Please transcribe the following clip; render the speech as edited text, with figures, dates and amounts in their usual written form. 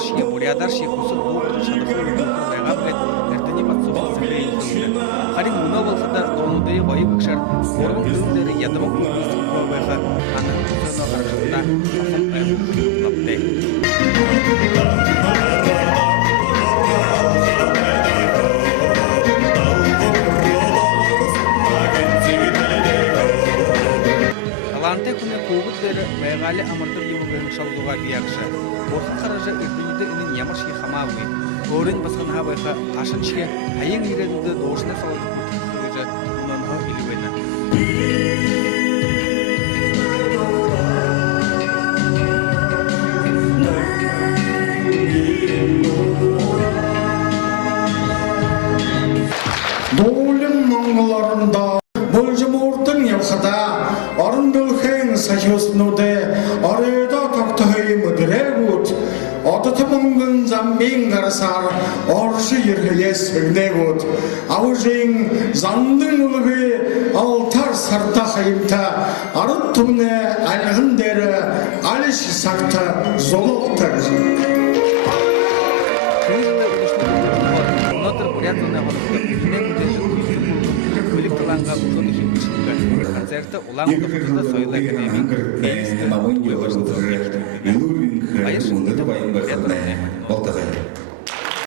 шия бурядар шия кусу доктор шадыхы байга билет эртени батсубал сыгрей үзүлдү. Харин муна болса да донудей байы бакшар орун күндері ядымы күндесін көбайға анын сөзі қаржында асыл әмір лапты. Таланты күні көбіттері байғалы амырдыр емігін шалдуға бияқшы. Орқын қаражы үрдіңді үнін ямыр шей хамауы. Орын басқанға байға қашын шке айын еренді доғышына салады күртік ұнанға үлігені. Doğulun mağlarında bolcumurtun yavxada arın bölxen saçosnude arada taktahayı müdüregut adıtı mungın zambin garasar arşı yırhıya sövnegut avujin zandın uluğu altar sarta hayımta arıt tümne alğın deri alış sakta zoluktar. Концерты улан докторда Союз академик Бейсті